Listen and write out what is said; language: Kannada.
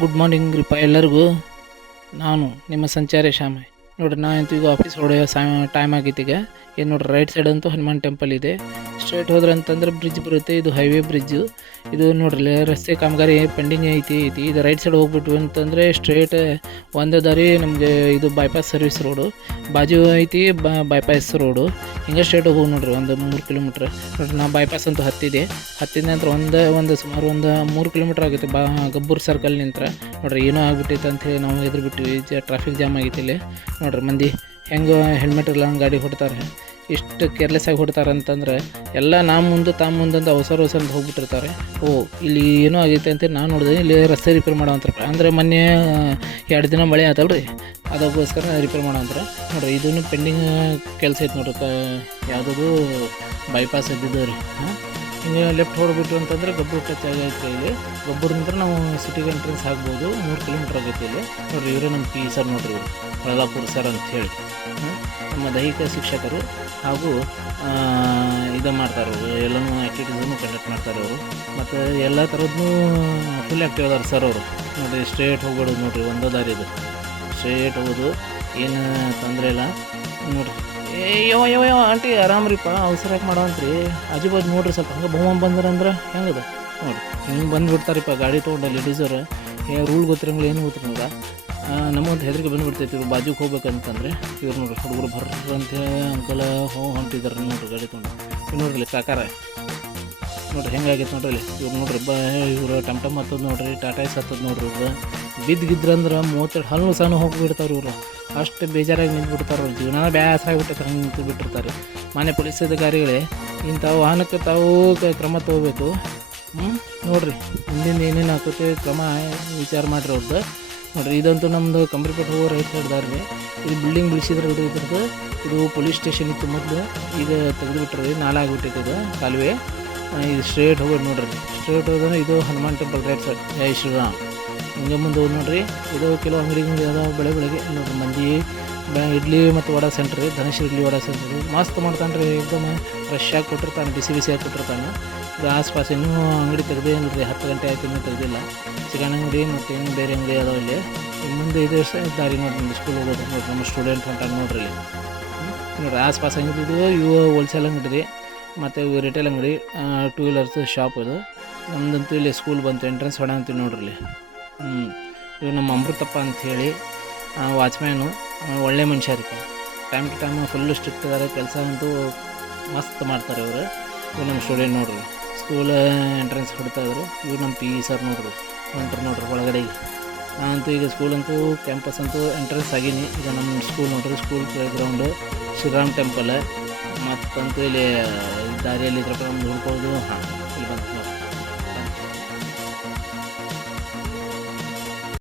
ಗುಡ್ ಮಾರ್ನಿಂಗ್ ರೀಪ್ಪ ಎಲ್ಲರಿಗೂ. ನಾನು ನಿಮ್ಮ ಸಂಚಾರಿ ಶ್ಯಾಮ. ನೋಡಿರಿ ನಾನಂತೂ ಈಗ ಆಫೀಸ್ ಹೊಡೆಯೋ ಟೈಮ್ ಆಗೈತೆ. ಈಗ ಏನು ನೋಡ್ರಿ, ರೈಟ್ ಸೈಡ್ ಅಂತೂ ಹನುಮಾನ್ ಟೆಂಪಲ್ ಇದೆ. ಸ್ಟ್ರೇಟ್ ಹೋದ್ರೆ ಅಂತಂದ್ರೆ ಬ್ರಿಡ್ಜ್ ಬರುತ್ತೆ. ಇದು ಹೈವೇ ಬ್ರಿಡ್ಜು. ಇದು ನೋಡ್ರಿ ರಸ್ತೆ ಕಾಮಗಾರಿ ಪೆಂಡಿಂಗ್ ಐತಿ. ಇದು ರೈಟ್ ಸೈಡ್ ಹೋಗ್ಬಿಟ್ವಿ ಅಂತಂದರೆ ಸ್ಟ್ರೇಟ್ ಒಂದೇ ದಾರಿ ನಮಗೆ. ಇದು ಬೈಪಾಸ್ ಸರ್ವಿಸ್ ರೋಡು ಬಾಜು ಐತಿ. ಬೈಪಾಸ್ ರೋಡು ಹಿಂಗೆ ಸ್ಟ್ರೇಟ್ ಹೋಗಿ ನೋಡ್ರಿ ಒಂದು 3 ಕಿಲೋಮೀಟ್ರ್. ನೋಡ್ರಿ ನಾ ಬೈಪಾಸ್ ಅಂತೂ ಹತ್ತಿದ ನಂತರ ಸುಮಾರು ಒಂದು 3 ಕಿಲೋಮೀಟ್ರ್ ಆಗುತ್ತೆ. ಗಬ್ಬೂರು ಸರ್ಕಲ್ ನಿಂತ್ರ ನೋಡ್ರಿ ಏನೋ ಆಗ್ಬಿಟ್ಟೈತೆ ಅಂಥೇಳಿ ನಾವು ಎದುರು ಬಿಟ್ಟಿವಿ. ಟ್ರಾಫಿಕ್ ಜಾಮ್ ಆಗೈತಿ ಇಲ್ಲಿ. ನೋಡ್ರಿ ಮಂದಿ ಹೆಂಗೆ ಹೆಲ್ಮೆಟ್ ಇಲ್ಲ ಹಂಗೆ ಗಾಡಿ ಹೊಡ್ತಾರೆ. ಇಷ್ಟು ಕೇರ್ಲೆಸ್ ಆಗಿ ಹೊಡ್ತಾರೆ ಅಂತಂದ್ರೆ ಎಲ್ಲ ಮುಂದೆ ಅಂತ ಅವಸರ ಅಂತ ಹೋಗ್ಬಿಟ್ಟಿರ್ತಾರೆ. ಇಲ್ಲಿ ಏನೋ ಆಗೈತೆ ಅಂತ ನಾನು ನೋಡಿದೆ. ಇಲ್ಲಿ ರಸ್ತೆ ರಿಪೇರ್ ಮಾಡೋವಂತಾರೆ. ಅಂದರೆ ಮೊನ್ನೆ 2 ದಿನ ಮಳೆ ಆತಲ್ರಿ, ಅದಕ್ಕೋಸ್ಕರ ರಿಪೇರ್ ಮಾಡೋವಂತಾರೆ. ನೋಡ್ರಿ ಇದನ್ನು ಪೆಂಡಿಂಗ್ ಕೆಲಸ ಐತೆ ನೋಡ್ರಿ. ಯಾವುದದು ಬೈಪಾಸ್ ಇದ್ದಿದ್ದು ರೀ. ಹಿಂಗೆ ಲೆಫ್ಟ್ ಹೊಡ್ಬಿಟ್ಟು ಅಂತಂದರೆ ಗಬ್ಬೂರು ಟಚ್ ಆಗೈತೆ. ಇಲ್ಲಿ ಗಬ್ಬೂರಿಂದ ನಾವು ಸಿಟಿಗೆ ಎಂಟ್ರೆನ್ಸ್ ಆಗ್ಬೋದು. 3 ಕಿಲೋಮೀಟ್ರ್ ಆಗೈತೆ ಇಲ್ಲಿ. ನೋಡಿರಿ ಇವರೇ ನಮ್ಮ ಪಿ ಸರ್ ನೋಡ್ರಿ, ಇವರು ಹೊಳಲಾಪುರ ಸರ್ ಅಂಥೇಳಿ ನಮ್ಮ ದೈಹಿಕ ಶಿಕ್ಷಕರು. ಹಾಗೂ ಇದು ಮಾಡ್ತಾರೆ ಅವರು, ಎಲ್ಲನೂ ಆ್ಯಕ್ಟಿವಿಟೀಸನ್ನು ಕಂಡಕ್ಟ್ ಮಾಡ್ತಾರೆ ಅವರು. ಮತ್ತು ಎಲ್ಲ ಥರದ್ದು ಫುಲ್ ಆ್ಯಕ್ಟಿವ್ ಅದಾರೆ ಸರ್ ಅವರು. ನೋಡಿರಿ ಸ್ಟ್ರೇಟ್ ಹೋಗ್ಬಿಡೋದು ನೋಡಿರಿ, ಒಂದೇ ದಾರಿ ಇದು. ಸ್ಟ್ರೇಟ್ ಹೋಗೋದು, ಏನು ತೊಂದರೆ ಇಲ್ಲ ನೋಡಿರಿ. ಯವ ಆಂಟಿ ಆರಾಮ್ರಿಪ್ಪ, ಅವಸರ ಯಾಕೆ ಮಾಡೋವಂತ್ರಿ? ಆಜು ನೋಡ್ರಿ ಸ್ವಲ್ಪ ಹಂಗೆ ಬಹುಮಾನ ಬಂದ್ರಂದ್ರೆ ಹೆಂಗದ ನೋಡಿರಿ. ಹಿಂಗೆ ಬಂದುಬಿಡ್ತಾರಿಪ್ಪ ಗಾಡಿ ತೊಗೊಂಡು ಲೇಡೀಸರು. ರೂಲ್ ಗೊತ್ತಿರಂಗಿಲ್ಲ, ಏನು ಗೊತ್ತಿರ ನಮ್ಗೆ. ನಮಗಂತ ಹೆದರಿಕೆ ಬಂದುಬಿಡ್ತೈತಿ. ಇವ್ರು ಬಾಜುಗೆ ಹೋಗ್ಬೇಕಂತಂದರೆ ಇವ್ರು ನೋಡ್ರಿ ಹುಡುಗರು ಬರ್ರ ಅಂತೇಳಿ ಅಂಕಲ ಹೊಂಟಿದ್ದಾರೆ ನೋಡ್ರಿ ಗಾಡಿ ತೊಗೊಂಡು. ಇವ್ರು ನೋಡ್ರಿ ಕಾಕಾರ ನೋಡ್ರಿ ಹೆಂಗಾಗೈತೆ ನೋಡ್ರಿ. ಇವ್ರು ನೋಡ್ರಿ ಇವ್ರು ಟಮ್ ಹತ್ತದ ನೋಡ್ರಿ, ಟಾಟಾ ಎಸ್ ಹತ್ತದ ನೋಡ್ರಿ. ಇವ್ರು ಬಿದ್ದಿದ್ರಂದ್ರೆ 32 ಹಲ್ಲು ಸಣ್ಣ ಹೋಗಿಬಿಡ್ತಾರೆ ಇವರು. ಅಷ್ಟು ಬೇಜಾರಾಗಿ ನಿಂತ್ಬಿಡ್ತಾರೆ. ಅವ್ರ ಜೀವನ ಬೇಸರ ಆಗಿಬಿಟ್ಟೈತೆ, ಹಂಗೆ ನಿಂತು ಬಿಟ್ಟಿರ್ತಾರೆ. ಮಾನ್ಯ ಪೊಲೀಸ್ ಅಧಿಕಾರಿಗಳೇ ಇಂಥ ವಾಹನಕ್ಕೆ ತಾವು ಕ್ರಮ ತೊಗೋಬೇಕು. ನೋಡಿರಿ ಮುಂದಿನ ಏನೇನು ಹಾಕುತ್ತೆ ಕ್ರಮ ವಿಚಾರ ಮಾಡಿರಿ ಅವ್ರದ್ದು. ನೋಡಿರಿ ಇದಂತೂ ನಮ್ಮದು ಕಂಬ್ರಿಪೇಟೆ ಹೋಗೋ ರೈಟ್ ಸೈಡ್ ದಾರಿ. ಇದು ಬಿಲ್ಡಿಂಗ್ ಬಿಡಿಸಿದ್ರೆ ಇದ್ರದ್ದು. ಇದು ಪೊಲೀಸ್ ಸ್ಟೇಷನ್ ಇತ್ತು ಮೊದಲು, ಈಗ ತೆಗೆದುಬಿಟ್ರಿ, ನಾಳೆ ಆಗಿಬಿಟ್ಟೈತೆ ಇದು ಕಾಲುವೆ. ಇದು ಸ್ಟ್ರೇಟ್ ಹೋಗೋದು ನೋಡ್ರಿ. ಸ್ಟ್ರೇಟ್ ಹೋದ್ರೆ ಇದು ಹನುಮಾನ್ ಟೆಂಪಲ್ ರೈಟ್ ಸೈಡ್. ಜೈ ಶ್ರೀರಾಮ್. ಹಿಂಗೆ ಮುಂದೆ ಹೋಗಿ ನೋಡಿರಿ. ಇದು ಕೆಲವು ಅಂಗಡಿ ಅದಾವೆ ಬೆಳಗ್ಗೆ ನೋಡಿರಿ. ಮಂದಿ ಇಡ್ಲಿ ಮತ್ತು ವಡಾ ಸೆಂಟ್ರ್ ರೀ. ಧನಶ್ರೀ ಇಡ್ಲಿ ವಡಾ ಸೆಂಟ್ರ್ ರೀ. ಮಸ್ತ್ ಮಾಡ್ತಾನೆ ರೀ, ಏಕದಮ್ ಫ್ರೆಶ್ ಆಗಿ ಕೊಟ್ಟಿರ್ತಾನೆ, ಬಿಸಿ ಆಗಿ ಕೊಟ್ಟಿರ್ತಾನೆ. ಇದು ಆಸ್ಪಾಸ್ ಇನ್ನೂ ಅಂಗಡಿ ತೆಗೆದೇ ನೋಡಿರಿ. 10 ಗಂಟೆ ಆಯ್ತು ಇನ್ನೂ ತೆಗೆದಿಲ್ಲ. ಚಿಕನ್ ಅಂಗಡಿ ಮತ್ತು ಇನ್ನೂ ಬೇರೆ ಅಂಗಡಿ ಅದಾವೆ ಇಲ್ಲಿ. ಮುಂದೆ ಇದು ದಾರಿ ನೋಡ್ರಿ, ನಮ್ಮ ಸ್ಕೂಲ್ ಹೋಗೋದು ನೋಡಿರಿ. ನಮ್ಮ ಸ್ಟೂಡೆಂಟ್ ಹೊಂಟಾಗ ನೋಡ್ರಿ ಇಲ್ಲಿ ನೋಡಿರಿ. ಆಸ್ಪಾಸ್ ಅಂಗಡಿ ಇವು ಹೋಲ್ಸೇಲ್ ಅಂಗಡಿ ರೀ, ಮತ್ತು ಇವು ರಿಟೇಲ್ ಅಂಗಡಿ, 2 ವೀಲರ್ಸ್ ಶಾಪ್ ಇದು. ನಮ್ಮದಂತೂ ಇಲ್ಲಿ ಸ್ಕೂಲ್ ಬಂತು, ಎಂಟ್ರೆನ್ಸ್ ಹೊಡ ಅಂತೀವಿ ನೋಡ್ರಿ ಇಲ್ಲಿ. ಇವು ನಮ್ಮ ಅಮೃತಪ್ಪ ಅಂಥೇಳಿ ವಾಚ್ಮ್ಯಾನು, ಒಳ್ಳೆ ಮನುಷ್ಯ ರೀ. Time to time full strict ಇದ್ದಾರೆ. ಕೆಲಸ ಅಂತೂ ಮಸ್ತ್ ಮಾಡ್ತಾರೆ ಇವರು. ಇವು ನಮ್ಮ ಸ್ಟೂಡೆಂಟ್ ನೋಡ್ರಿ, ಸ್ಕೂಲ್ ಎಂಟ್ರೆನ್ಸ್ ಹೊಡ್ತಾ ಇದ್ರು. ಇವು ನಮ್ಮ ಪಿ ಸರ್ ನೋಡ್ರಿ, ಹೊಂಟ್ರಿ ನೋಡ್ರಿ ಒಳಗಡೆ. ನಾನಂತೂ ಈಗ ಸ್ಕೂಲ್ ಅಂತೂ ಕ್ಯಾಂಪಸ್ ಅಂತೂ ಎಂಟ್ರೆನ್ಸ್ ಆಗೀನಿ. ಈಗ ನಮ್ಮ ಸ್ಕೂಲ್ ನೋಡ್ರಿ, school playground, Shriram temple, ಮತ್ತಂತೂ ಇಲ್ಲಿ ದಾರಿಯಲ್ಲಿ ಇದ್ರಪ್ಪ ನಮ್ದು ಹುಡ್ಕೋದು.